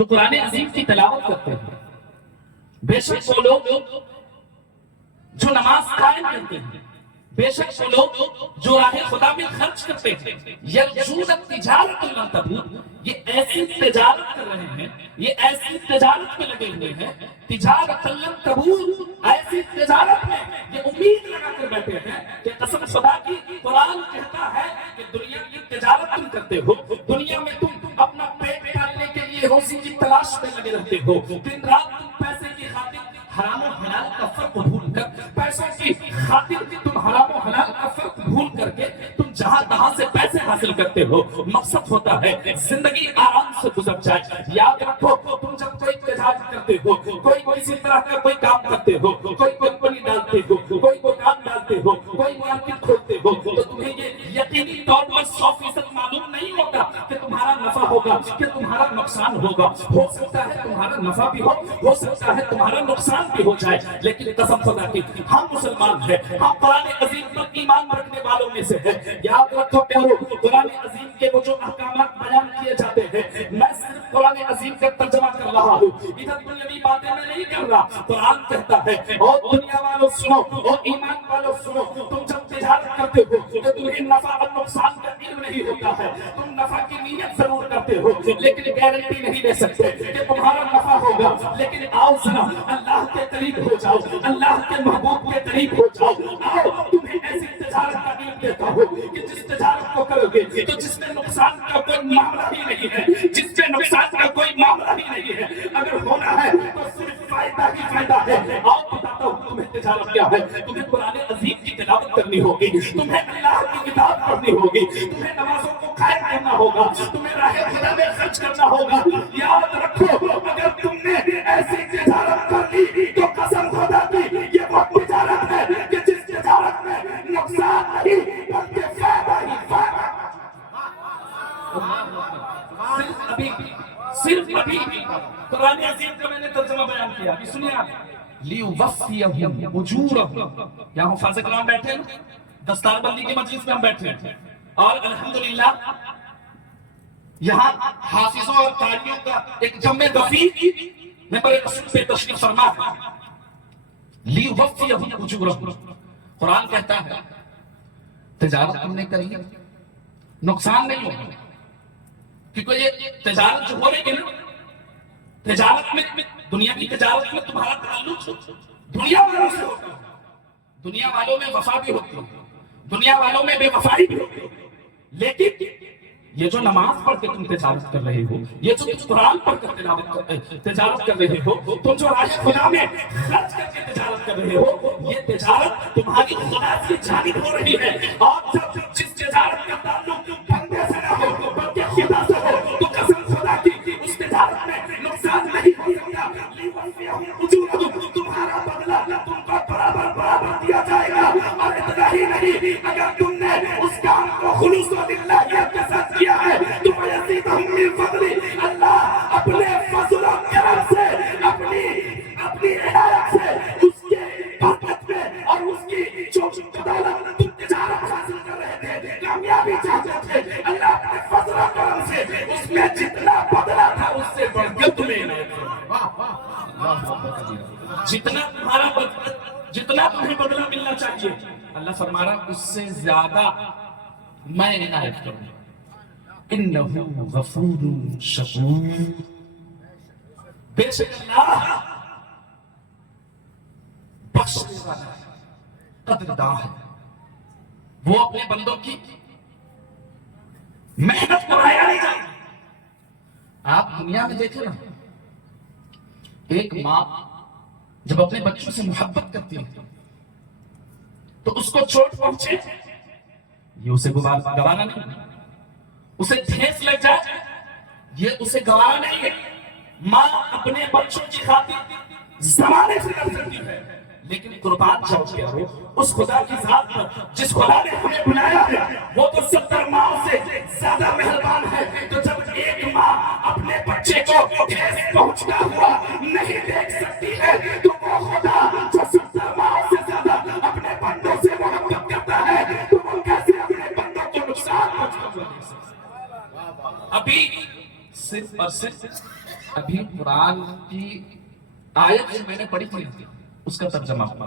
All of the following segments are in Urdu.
تو قرآن عظیم کی تلاوت کرتے ہیں. بے شک وہ لوگ جو نماز قائم کرتے ہیں، بے شک وہ لوگ جو راہ خدا میں خرچ کرتے ہیں، یرجون التجارۃ لن تبور، یہ ایسی تجارت کر رہے ہیں، یہ ایسی تجارت میں لگے ہوئے ہیں، تجارت لن تبور، ایسی تجارت میں یہ امید لگا کر بیٹھے ہیں کہ قسم خدا کی قرآن کہتا ہے کہ دنیا کی تجارت تم کرتے ہو، دنیا میں تم اپنا پیٹ پالنے کے لیے روزی کی تلاش میں لگے رہتے ہو، دن رات تم پیسے کی خاطر حرام و حلال کا فرق بھول کر، پیسوں کی خاطر تم حرام و حلال کا فرق بھول کر کے تم جہاں تہاں سے پیسے حاصل کرتے ہو. مقصد ہوتا ہے زندگی آرام سے گزر جائے. یاد رکھو تم جب کوئی تجارت کرتے ہو، کوئی کسی طرح کا کوئی کام کرتے ہو، کوئی کمپنی ڈالتے ہو، کوئی دکان ڈالتے ہو، کوئی مارکیٹ کھولتے ہو، تو تمہیں یہ یقینی طور پر 100% معلوم نہیں ہوتا کہ تمہارا نفع ہوگا کہ تمہارا نقصان ہوگا. ہو سکتا ہے تمہارا نفع بھی ہو سکتا ہے تمہارا نقصان بھی ہو جائے، لیکن قسم خدا کی ہم مسلمان ہیں، ہم قرآن عظیم پر ایمان رکھنے والوں میں سے ہیں. یاد رکھو پیارو، قرآن عظیم کے وہ جو احکامات بیان کیے جاتے ہیں، میں صرف قرآن عظیم کا ترجمہ کر رہا ہوں، ادھر دنیاوی باتیں میں نہیں کر رہا. قرآن کہتا ہے اور دنیا والوں سنو اور ایمان والوں سنو، تم جب تجارت کرتے ہو تو تمہیں نفع اور نقصان کا علم نہیں ہوتا ہے. تم نفع کی نیت ضرور کرتے ہو لیکن گارنٹی نہیں دے سکتے کہ تمہارا نفع ہوگا. لیکن آؤ ذرا اللہ کے قریب ہو جاؤ، اللہ کے محبوب کے قریب ہو جاؤ. آؤ تمہیں ایسی تجارت کا علم دیتا ہوں کہ جس تجارت کو کرو گے تو جس میں نقصان کا کوئی معاملہ ہی نہیں ہے، جس میں نقصان کا کوئی معاملہ ہی نہیں ہے. اگر ہونا ہے تو صرف فائدہ ہی فائدہ ہے. آؤ بتاتا ہوں تمہیں تجارت کیا ہے. تمہیں قرآن عظیم کی تلاوت کرنی ہوگی، تمہیں اللہ کی کتاب پڑھنی ہوگی، تمہیں نمازوں کو قائم کرنا ہوگا، تمہیں راہ خدا میں خرچ کرنا ہوگا. یاد رکھو اگر تم نے ایسی تجارت کر لی تو قسم خدا کی یہ وہ تجارت ہے کہ جس تجارت میں نقصان نہیں بلکہ فائدہ ہی فائدہ. صرف ابھی قرآن عظیم کا میں نے ترجمہ بیان کیا. ابھی سنیے آپ، لیوفیہم اجورہم. یہاں حفاظ کرام بیٹھے ہیں، دستار بندی کی مجلس میں ہم بیٹھے ہیں اور الحمدللہ یہاں حافظوں اور قاریوں کا ایک جمع دفیع ممبر رسول پہ تشریف فرما ہے. لیوفیہم اجورہم. قرآن کہتا ہے تجارت تم نے کری نقصان نہیں ہوگا، کیونکہ یہ تجارت جو ہو رہی ہے نا، تجارت میں دنیا کی تجارت میں تمہارا تعلق دنیا والوں سے ہوتا ہے. دنیا والوں میں وفا بھی ہوتی ہے، دنیا والوں میں بے وفائی بھی ہوتی ہے. لیکن یہ جو نماز پڑھ کے تم تجارت کر رہے ہو، یہ جو تم قرآن پڑھ کر تجارت کر رہے ہو، تم جو راہ خدا میں خرچ کر کے تجارت کر رہے ہو، یہ تجارت تمہاری خدا کی جانب ہو رہی ہے. اور جب جس تجارت کا تعلق بندے سے نہ ہو بلکہ خدا سے ہو تو قسم خدا کی اس تجارت میں نقصان نہیں ہو سکتا. تمہارا بدلہ تم کو برابر برابر دیا جائے گا. اور اتنا ہی نہیں، اگر تم نے اس کام کو خلوص و للہیت کے ساتھ کیا ہے تو وَيَزِيدُهُم مِّن فَضْلِهِ، اللہ اپنے فضل و کرم سے، اپنی عنایت سے، اس کے برکت میں اور اس کی جو بدولت تم تجارت حاصل کر رہے تھے، کامیابی چاہتے تھے، اللہ اپنے فضل و کرم سے اس میں جتنا بدلہ تھا اس سے بڑھ کر تمہیں عنایت فرمایا. جتنا تمہیں بدلہ ملنا چاہیے، اللہ فرما رہا اس سے زیادہ میں عنایت کروں. انہ غفور شکور. بے شک اللہ بخشنے والا ہے، قدردان ہے. وہ اپنے بندوں کی محنت کو ضائع نہیں جائے. آپ دنیا میں دیکھیں نا، ایک ماں جب اپنے بچوں سے محبت کرتی ہے تو اس کو چوٹ پہنچے یہ اسے گوارا نہیں، اسے ٹھیس لگ جائے یہ اسے گوارا نہیں ہے. ماں اپنے بچوں کی خاطر زمانے سے لڑ سکتی ہے، لیکن قربان جاؤ پیارو اس خدا کی ذات پر جس خدا نے ہمیں بنایا ہے، وہ تو 70 ماؤں سے زیادہ مہربان ہے. تو جب ایک ماں اپنے بچے کو ٹھیس پہنچتا ہوا نہیں دیکھ سکتی ہے تو وہ خدا جو 70 ماؤں سے زیادہ اپنے بندوں سے محبت کرتا ہے تو وہ کیسے اپنے بندوں کو نقصان پہنچا دے سکتا ہے. ابھی صرف اور صرف ابھی قرآن کی آیت جو میں نے پڑھی تھی اس کا ترجمہ ہوا.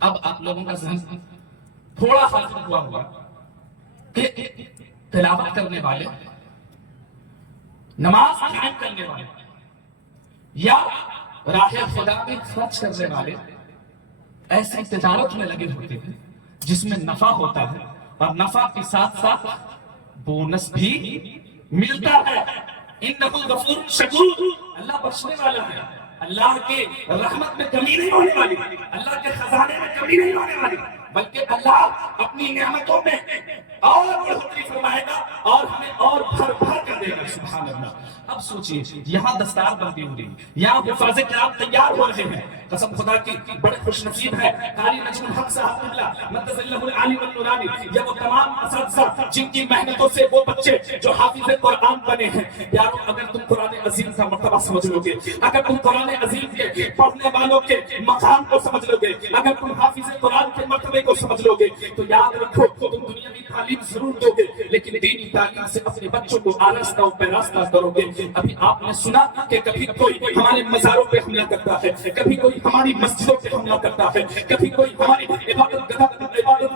اب آپ لوگوں کا ذہن تھوڑا حاضر ہوا ہوگا کہ تلاوت کرنے والے، نماز قائم کرنے والے یا راہ خدا میں خرچ کرنے والے ایسی تجارت میں لگے ہوتے ہیں جس میں نفع ہوتا ہے اور نفع کے ساتھ ساتھ بونس بھی ملتا ہے. انہ غفور شکور، اللہ بخشنے والا ہے، اللہ کے رحمت میں کمی نہیں ہونے والی، اللہ کے خزانے میں کمی نہیں ہونے والی، بلکہ اللہ اپنی نعمتوں میں اور بڑھوتری فرمائے گا اور ہمیں اور بھر بھر کر دے گا. سبحان اللہ. اب سوچئے یہاں دستار بندی ہو رہی ہے، یہاں حفاظ کرام تیار ہو رہے ہیں. قسم خدا کی بڑے خوش نصیب ہے قاری نجم الحق صاحب اللہ مدد اللہ العالی والنورانی، یہ وہ تمام اساتذہ جن کی محنتوں سے وہ بچے جو حافظ قرآن بنے ہیں. یارو اگر تم قرآن عظیم کا مرتبہ سمجھ لو گے، اگر تم قرآن عظیم کے پڑھنے والوں کے مقام کو سمجھ لو گے، اگر تم حافظ قرآن کے مرتبے کو سمجھ لو گے تو یاد رکھو تم دنیاوی تعلیم ضرور دو گے لیکن دینی تعلیم سے اپنے بچوں کو آراستہ و پیراستہ کرو گے. ابھی آپ نے سنا کہ کبھی کوئی ہمارے مزاروں پہ حملہ کرتا ہے، کبھی کوئی ہماری مسجدوں پہ حملہ کرتا ہے، کبھی کوئی ہماری عبادت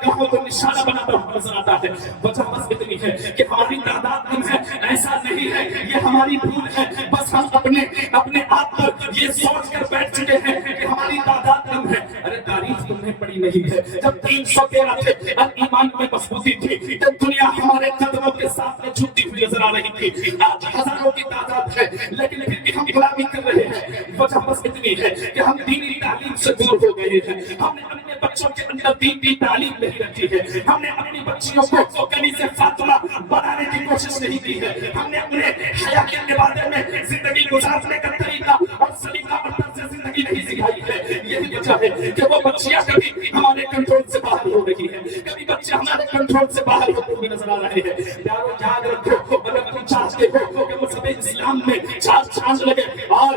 گاہوں کو نشانہ بناتا ہوا نظر آتا ہے. وجہ بس اتنی ہے کہ ہماری تعداد کم ہے. ایسا نہیں ہے، یہ ہماری بھول ہے. بس ہم اپنے آپ پر یہ سوچ کر بیٹھ چکے ہیں کہ ہماری تعداد کم ہے. ارے تاریخ تم نے پڑھی نہیں ہے. جب 313 تھے ایمان میں مضبوطی تھی، جب دنیا ہمارے قدموں کے ساتھ میں جھکتی ہوئی نظر آ رہی تھی. آج ہزاروں کی تعداد ہے لیکن پھر بھی ہم غلامی کر رہے ہیں. وجہ بس اتنی ہے کہ ہم دینی تعلیم سے دور ہو گئے ہیں. ہم نے اپنے بچوں کے اندر دین کی تعلیم نہیں رکھی ہے. ہم نے اپنی بچیوں کو کنیز فاطمہ بنانے کی کوشش نہیں کی ہے. ہم نے اپنے حیا کے لبادے میں زندگی گزارنے کا طریقہ اور سلیقہ اور طرز زندگی نہیں سکھائی ہے. یہی وجہ ہے کہ وہ بچیاں کبھی ہمارے کنٹرول سے باہر ہو رہی ہیں، کبھی بچے ہمارے کنٹرول سے باہر ہوتے ہوئے نظر آ رہے ہیں. یارو یاد رکھو اگر تم چاہتے ہو کہ مذہب اسلام میں چاند لگے اور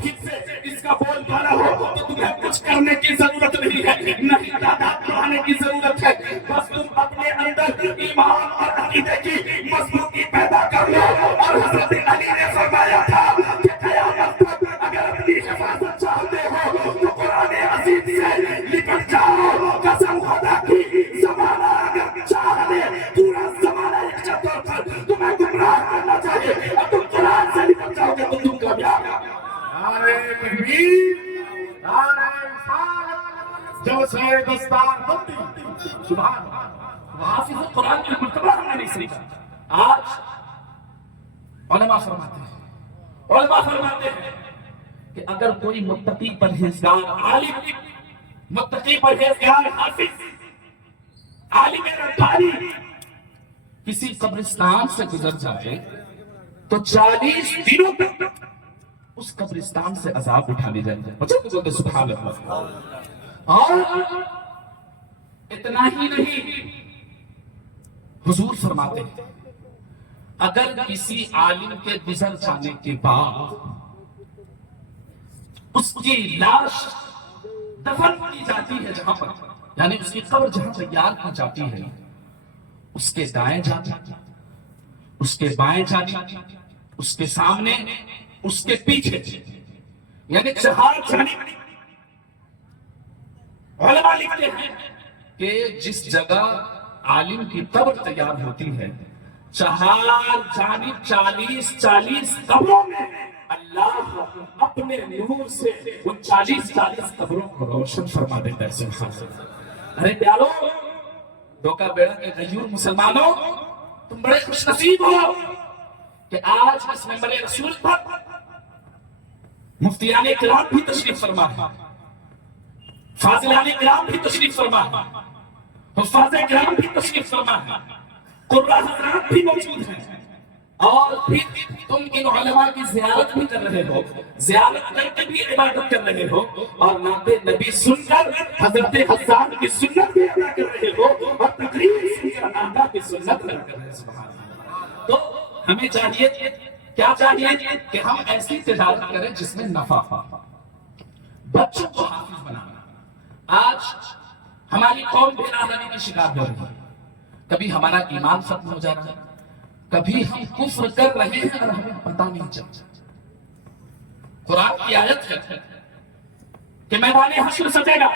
پھر سے اس کا بول بالا ہو تو تمہیں کچھ کرنے کی ضرورت نہیں ہے، نہیں تعداد بڑھانے کی ضرورت ہے. بس تم اپنے اندر ایمان اور عقیدے کی مضبوطی پیدا کر لو. اور حضرت علی نے فرمایا تھا کہ قیامت تک اگر اپنی حفاظت چاہتے ہو تو قرآن عظیم سے لپٹ جاؤ. قسم خدا کی زمانہ اگر چاہ لے پورا زمانہ ایک چکر پر تمہیں گمراہ کرنا چاہیے اور تم قرآن سے لپٹ جاؤ گے تو تم کامیاب. نعرہ تکبیر، نعرہ رسالت، جلسہ دستار بندی. سبحان اللہ. حافظ قرآن کی مرتبہ ہم نے نہیں سیکھا. آج علماء فرماتے ہیں کہ اگر کوئی متقی پرہیزگار عالم، متقی پرہیزگار حافظ، عالم ربانی کسی قبرستان سے گزر جائے تو 40 دنوں تک اس قبرستان سے عذاب اٹھا لی جائے. بچے سبحان اللہ. اور اتنا ہی نہیں، حضور فرماتے ہیں اگر کسی عالم کے گزر جانے کے بعد اس کی لاش دفن کی جاتی ہے جہاں پر، یعنی اس کی قبر جہاں تیار کی جاتی ہے، اس کے دائیں جانب، اس کے بائیں جانب، اس کے سامنے، اس کے پیچھے، یعنی چہار جانب. علماء لکھتے ہیں کہ جس جگہ عالم کی قبر تیار ہوتی ہے چہار جانب 40 قبروں میں اللہ اپنے نور سے ان 40 قبروں کو روشن فرما دیتا ہے. سبحان اللہ. ارے پیارو، ڈوکا بیڑا کے غیور مسلمانوں، تم بڑے خوش نصیب ہو کہ آج اس ممبر رسول پر مفتیان کرام بھی تشریف فرما ہے، فاضلان کرام بھی تشریف فرما ہے، حفاظ کرام بھی تشریف فرما ہے، قرآن حضرات بھی موجود ہیں. اور پھر تم ان علماء کی زیارت بھی کر رہے ہو، زیارت کر کے بھی عبادت کر رہے ہو، اور نعت نبی سن کر حضرت حسان کی سنت بھی ادا کر رہے ہو، اور تقریر سن کر آقا کی سنت ادا کر رہے ہیں. سبحان اللہ. تو ہمیں چاہیے، کیا چاہیے کہ ہم ایسی تجارت کریں جس میں نفع ہو، بچوں کو حافظ بنانا. آج ہماری قوم بے راہنمائی کی شکار ہو رہی ہے. کبھی ہمارا ایمان ختم ہو جا رہا ہے، کبھی ہم کفر کر رہے ہیں اور ہمیں پتہ نہیں چلتا. قرآن کی آیت ہے کہ میدان حشر سجے گا،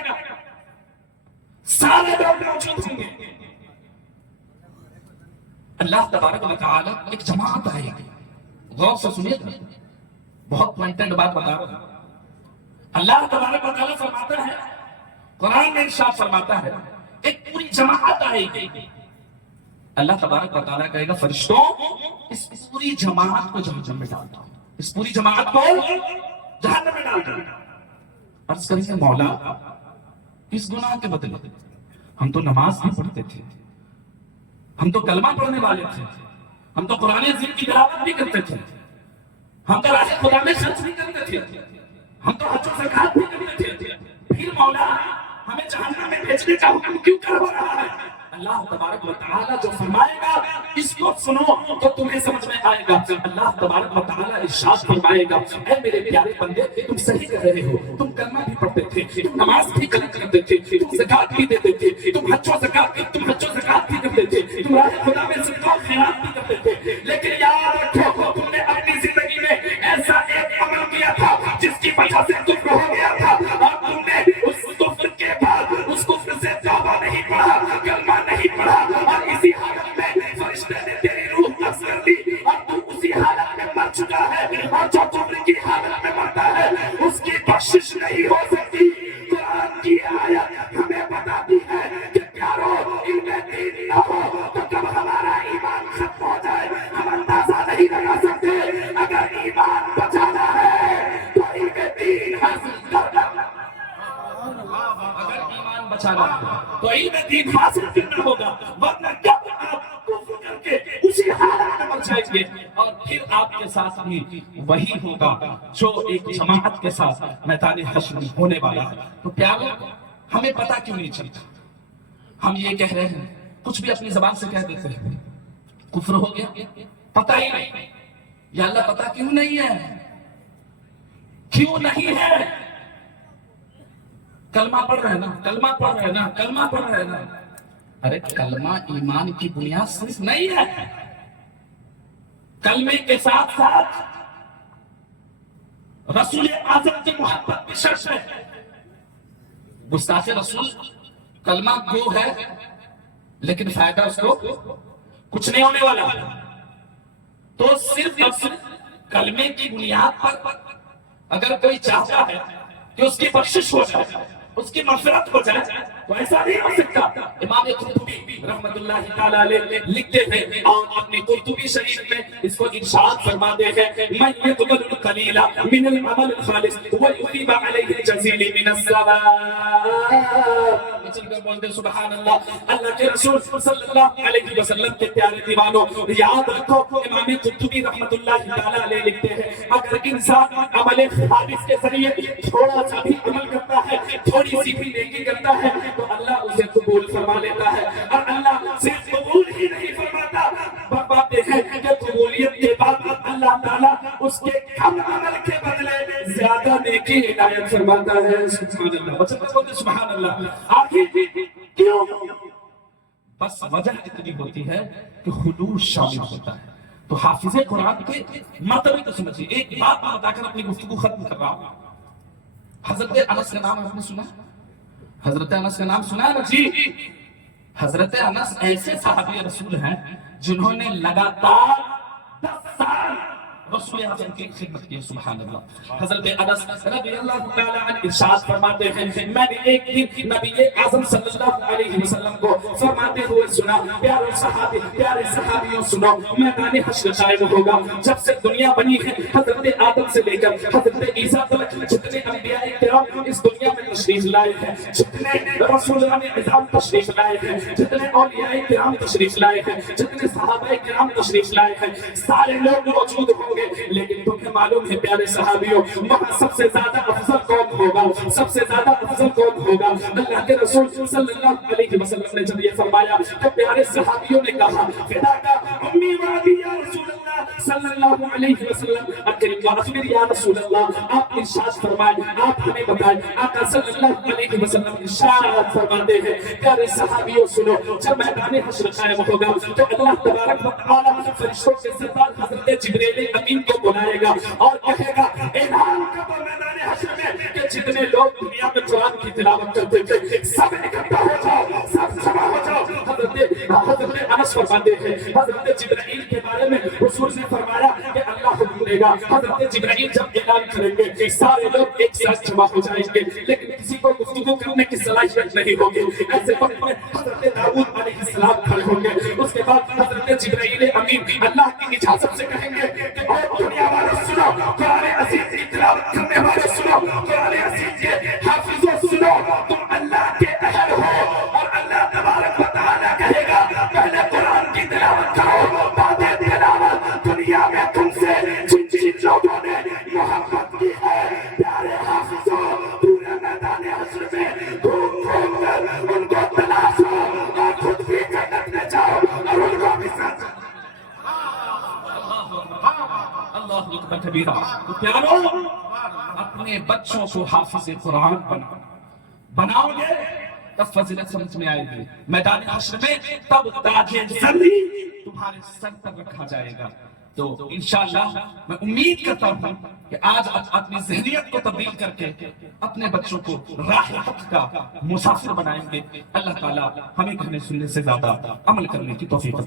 سارے لوگ موجود ہوں گے، اللہ تبارک و تعالی ایک جماعت آئے گی. غور سے سنیے گا، بہت پوائنٹڈ بات بتا رہا ہوں. اللہ تبارک و تعالی فرماتا ہے، قرآن میں ارشاد فرماتا ہے، ایک پوری جماعت آئے گی. اللہ تبارک و تعالی کہے گا فرشتوں اس پوری جماعت کو جہنم میں ڈال دو، اس پوری جماعت کو جہنم میں ڈال دو. عرض کریں گے مولا اس گناہ کے بدلے ہم تو نماز بھی پڑھتے تھے، ہم تو کلمہ پڑھنے والے تھے، ہم تو قرآن عظیم کی تلاوت بھی کرتے تھے، ہم تو راہ خدا میں خرچ بھی کرتے تھے، ہم تو حج و زکات بھی کرتے تھے، پھر مولا ہمیں جہنم میں بھیجنے کا حکم کیوں کروا رہا ہے؟ اللہ تبارک و تعالی جو فرمائے گا اس کو سنو تو تمہیں سمجھ میں آئے گا. اللہ تبارک و تعالی ارشاد فرمائے گا، اے میرے پیارے بندے تم صحیح کر رہے ہو، تم کلمہ بھی پڑھتے تھے، تم نماز بھی کرتے تھے، تم زکات بھی دیتے تھے، تم حج و زکات بھی کرتے تھے، تم راہ خدا میں صدقہ و خیرات بھی کرتے تھے، لیکن یاد رکھو تم نے اپنی زندگی میں ایسا ایک عمل کیا تھا جس کی وجہ سے کفر ہو گیا تھا، اور تم نے اس کفر کے بعد اس کفر سے توبہ نہیں پڑھا، کلمہ نہیں پڑھا، اور اسی حالت میں فرشتے نے تیری روح قبض کر لی اور تو اسی حالت میں مر چکا ہے. اور جو کفر کی حالت میں مرتا ہے اس کی بخشش نہیں ہو سکتی. قرآن کی آیت ہمیں بتاتی ہے کہ پیارو علم دین نہ ہو تو کب ہمارا ایمان ختم ہو جائے ہم اندازہ نہیں لگا سکتے. اگر ایمان بچانا ہے تو علم دین حاصل کرنا، اگر ایمان بچانا ہے تو علم دین حاصل کرنا ہوگا، ورنہ جب آپ کفر کر کے اسی حالت میں مر جائیں گے اور پھر آپ کے ساتھ بھی وہی ہوگا جو ایک جماعت کے ساتھ میدان حشر میں ہونے والا ہے. تو پیارو ہمیں پتہ کیوں نہیں چلتا؟ ہم یہ کہہ رہے ہیں، کچھ بھی اپنی زبان سے کہہ دیتے ہیں، کفر ہو گیا، پتہ ہی نہیں. یا اللہ پتہ کیوں نہیں ہے؟ کیوں نہیں ہے؟ کلمہ پڑھ رہے نا، کلمہ پڑھ رہے نا، کلمہ پڑھ رہے نا. ارے کلمہ ایمان کی بنیاد صرف نہیں ہے، کلمے کے ساتھ ساتھ رسول اعظم کی محبت بھی شرط ہے. گستاخ رسول کلمہ گو ہے لیکن فائدہ اس کو کچھ نہیں ہونے والا. تو صرف اور صرف کلمے کی بنیاد پر اگر کوئی چاہتا ہے کہ اس کی بخشش ہو جائے، اس کی مغفرت ہو جائے، تو ایسا نہیں ہو سکتا. امام قرطبی رحمت اللہ تعالی علیہ لکھتے ہیں اور اپنی قرطبی شریف میں اس کو ارشاد فرماتے ہیں، من يقبل القليل من العمل الخالص ويثيب عليه الجزيل من الثواب. چل کر بولتے سبحان اللہ. اللہ کے رسول صلی اللہ علیہ وسلم کے پیارے دیوانوں یاد رکھو، امام قرطبی رحمت اللہ تعالی علیہ لکھتے ہیں اگر انسان عمل خالص کے ذریعے تھوڑا سا بھی عمل کرتا ہے، تھوڑی سی بھی نیکی کرتا ہے تو اللہ اسے قبول فرما لیتا ہے. اور اللہ صرف قبول ہی نہیں فرماتا، بات یہ ہے کہ قبولیت کے بعد اللہ تعالیٰ اس کے کم عمل کے بدلے زیادہ نیکی عنایت فرماتا ہے. سبحان اللہ. بچے بولتے سبحان اللہ. آخر کیوں؟ بس وجہ اتنی ہوتی ہے کہ خلوص شامل ہوتا ہے. تو حافظ قرآن کے مرتبے کو سمجھیے. ایک بات میں بتا کر اپنی گفتگو ختم کر رہا ہوں. حضرت انس کا نام آپ نے سنا؟ حضرت انس کا نام سنا ہے نا جی؟ حضرت انس ایسے صحابی رسول ہیں جنہوں نے لگاتار 10 سال رسول اعظم کی خدمت کی. سبحان اللہ. حضرت انس رضی اللہ تعالی عنہ ارشاد فرماتے ہیں میں نے ایک دن نبی اعظم صلی اللہ علیہ وسلم کو فرماتے ہوئے سنا، پیارے صحابیوں سنو، میدان حشر قائم ہوگا. جب سے دنیا بنی ہے حضرت آدم سے لے کر حضرت عیسیٰ تک جتنے انبیاء کرام اس دنیا میں تشریف لائے ہیں، جتنے رسولان اعظم تشریف لائے ہیں، جتنے اولیاء کرام تشریف لائے ہیں، جتنے صحابہ کرام تشریف لائے ہیں، سارے لوگ موجود ہوں گے. لیکن تمہیں معلوم ہے پیارے صحابیوں وہاں سب سے زیادہ افضل کون ہوگا؟ سب سے زیادہ افضل کون ہوگا؟ اللہ کے رسول صلی اللہ علیہ وسلم نے جب یہ فرمایا تو پیارے صحابیوں نے کہا فداک امی و ابی یا رسول اللہ صلی اللہ علیہ وسلم اکرم واخبر یا رسول اللہ. آپ ارشاد فرمائے، آپ ہمیں بتائیں. آقا صلی اللہ علیہ وسلم ارشاد فرماتے ہیں پیارے صحابیوں سنو، جب میدان حشر قائم ہوگا تو اللہ تبارک و تعالی فرشتوں کے سردار حضرت جبریل امین کو بلائے گا اور کہے گا اعلان کا جتنے لوگ دنیا میں قرآن کی تلاوت کرتے تھے سب اکٹھا ہو جاؤ، سب جمع ہو جاؤ۔ حضرت انس فرماتے ہیں حضرت جبرائیل کے بارے میں حضور نے فرمایا کہ اللہ حکم دے گا، حضرت جبرائیل جب اعلان کریں گے سارے لوگ ایک ساتھ جمع ہو جائیں گے، لیکن کسی کو گفتگو کرنے کی صلاحیت نہیں ہوگی۔ ایسے وقت میں حضرت داؤد علیہ السلام کھڑے ہوں گے، اس کے بعد حضرت جبرائیل امین اللہ کی اجازت سے کہیں گے کہ اور دنیا والے سنو، قرآن عزیز کی تلاوت کرنے والے سنو، قرآن عزیز کے حافظوں سنو، تم اللہ کے اہل ہو۔ اور اللہ تبارک و تعالیٰ کہے گا پہلے قرآن کی تلاوت کرو، بعد تلاوت دنیا میں تم سے جن جن لوگوں نے محبت کی ہے پیارے حافظوں پورے میدان حشر میں گھوم گھوم کر ان کو تلاشو اور خود بھی جنت میں جاؤ اور ان کو بھی ساتھ۔ اللہ اکبر کبیرہ۔ تو پیارو اپنے بچوں کو حافظ قرآن بناؤ گے تب فضیلت سمجھ میں آئے گی، میدان حشر میں تب تاج زری تمہارے سر پر رکھا جائے گا۔ تو انشاءاللہ میں امید کرتا ہوں کہ آج اپنی ذہنیت کو تبدیل کر کے اپنے بچوں کو راہ حق کا مسافر بنائیں گے۔ اللہ تعالیٰ ہمیں کہنے سننے سے زیادہ عمل کرنے کی توفیق